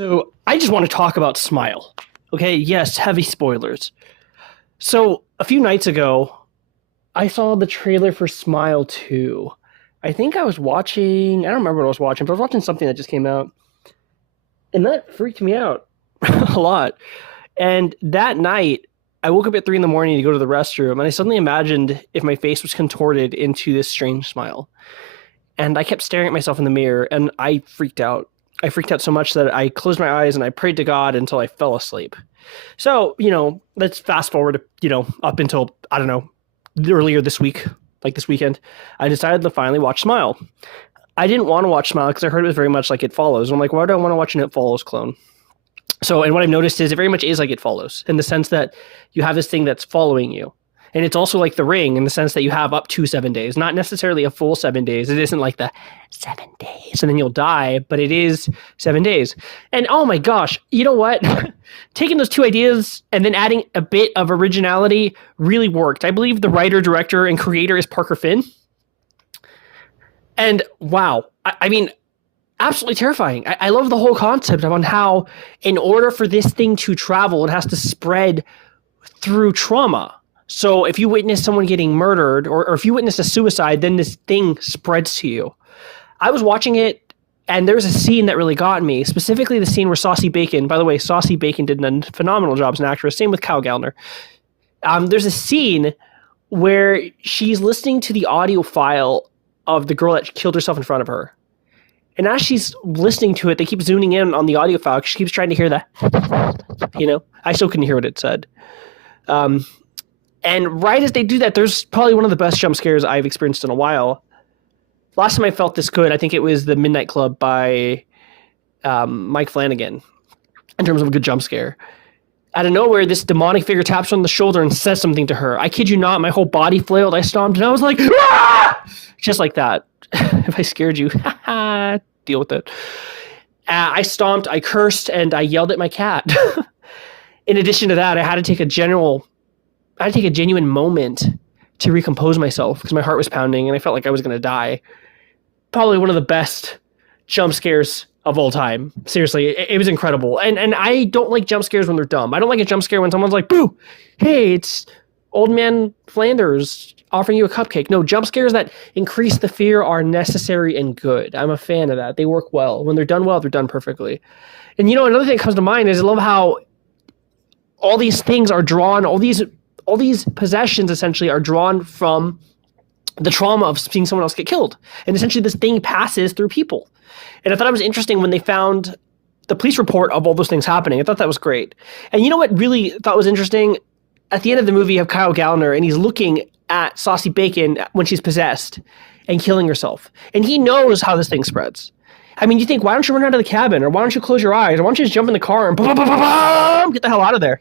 So I just want to talk about Smile. Okay, yes, heavy spoilers. So a few nights ago, I saw the trailer for Smile 2. I think I was watching, I don't remember what I was watching, but I was watching something that just came out. And that freaked me out a lot. And that night, I woke up at 3 in the morning to go to the restroom, and I suddenly imagined if my face was contorted into this strange smile. And I kept staring at myself in the mirror, and I freaked out. I freaked out so much that I closed my eyes and I prayed to God until I fell asleep. So, let's fast forward, up until, I don't know, earlier this week, like this weekend, I decided to finally watch Smile. I didn't want to watch Smile because I heard it was very much like It Follows. And I'm like, why do I want to watch an It Follows clone? So, and what I've noticed is it very much is like It Follows in the sense that you have this thing that's following you. And it's also like The Ring in the sense that you have up to 7 days, not necessarily a full 7 days. It isn't like the 7 days and then you'll die, but it is 7 days. And oh my gosh, you know what? Taking those two ideas and then adding a bit of originality really worked. I believe the writer, director, and creator is Parker Finn. And wow, I mean, absolutely terrifying. I love the whole concept on how in order for this thing to travel, it has to spread through trauma. So if you witness someone getting murdered or if you witness a suicide, then this thing spreads to you. I was watching it and there was a scene that really got me, specifically the scene where Saucy Bacon, by the way, Saucy Bacon did a phenomenal job as an actress, same with Kyle Gallner. There's a scene where she's listening to the audio file of the girl that killed herself in front of her. And as she's listening to it, they keep zooming in on the audio file. She keeps trying to hear that, I still couldn't hear what it said. And right as they do that, there's probably one of the best jump scares I've experienced in a while. Last time I felt this good, I think it was The Midnight Club by Mike Flanagan, in terms of a good jump scare. Out of nowhere, this demonic figure taps her on the shoulder and says something to her. I kid you not, my whole body flailed. I stomped and I was like, ah! Just like that. If I scared you, deal with it. I stomped, I cursed, and I yelled at my cat. In addition to that, I had to take a genuine moment to recompose myself because my heart was pounding and I felt like I was going to die. Probably one of the best jump scares of all time. Seriously, it was incredible. And I don't like jump scares when they're dumb. I don't like a jump scare when someone's like, boo, hey, it's Old Man Flanders offering you a cupcake. No, jump scares that increase the fear are necessary and good. I'm a fan of that. They work well. When they're done well, they're done perfectly. And another thing that comes to mind is I love how all these things are drawn, all these possessions essentially are drawn from the trauma of seeing someone else get killed. And essentially this thing passes through people. And I thought it was interesting when they found the police report of all those things happening. I thought that was great. And you know what really thought was interesting? At the end of the movie, you have Kyle Gallner and he's looking at Saucy Bacon when she's possessed and killing herself. And he knows how this thing spreads. I mean, you think, why don't you run out of the cabin? Or why don't you close your eyes? Or why don't you just jump in the car and get the hell out of there,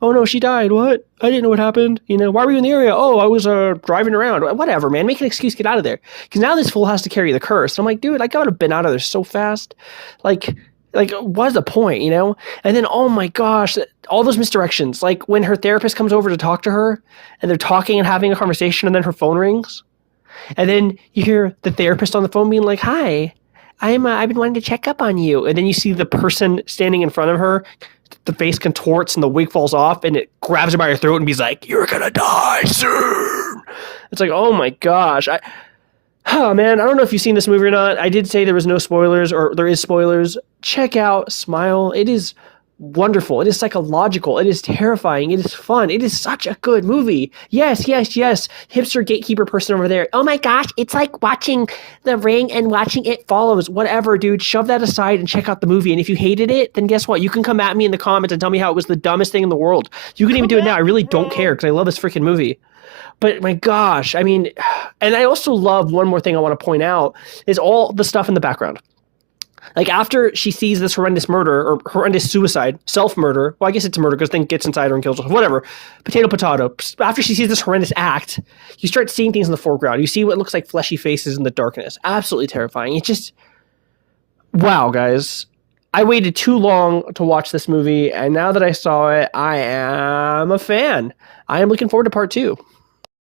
Oh, no, she died. What? I didn't know what happened. Why were you in the area? Oh, I was driving around. Whatever, man. Make an excuse. Get out of there. Because now this fool has to carry the curse. And I'm like, dude, I got to have been out of there so fast. Like, what's the point, And then, oh my gosh, all those misdirections. Like when her therapist comes over to talk to her and they're talking and having a conversation and then her phone rings. And then you hear the therapist on the phone being like, hi, I've been wanting to check up on you. And then you see the person standing in front of her, the face contorts and the wig falls off and it grabs her by her throat and be like, you're going to die soon. It's like, oh my gosh. Oh man, I don't know if you've seen this movie or not. I did say there was no spoilers, or there is spoilers. Check out Smile. It is wonderful. It is psychological. It is terrifying. It is fun. It is such a good movie. Yes. Hipster gatekeeper person over there. Oh my gosh, it's like watching The Ring and watching It Follows. Whatever, dude. Shove that aside and check out the movie. And if you hated it, then guess what? You can come at me in the comments and tell me how it was the dumbest thing in the world. You can even do it now. I really don't care because I love this freaking movie. But my gosh, I mean, and I also love one more thing I want to point out is all the stuff in the background. Like after she sees this horrendous murder or horrendous suicide, self-murder, well, I guess it's a murder because then gets inside her and kills her, whatever, potato. After she sees this horrendous act, you start seeing things in the foreground. You see what looks like fleshy faces in the darkness. Absolutely terrifying. It's just, wow, guys. I waited too long to watch this movie, and now that I saw it, I am a fan. I am looking forward to part 2.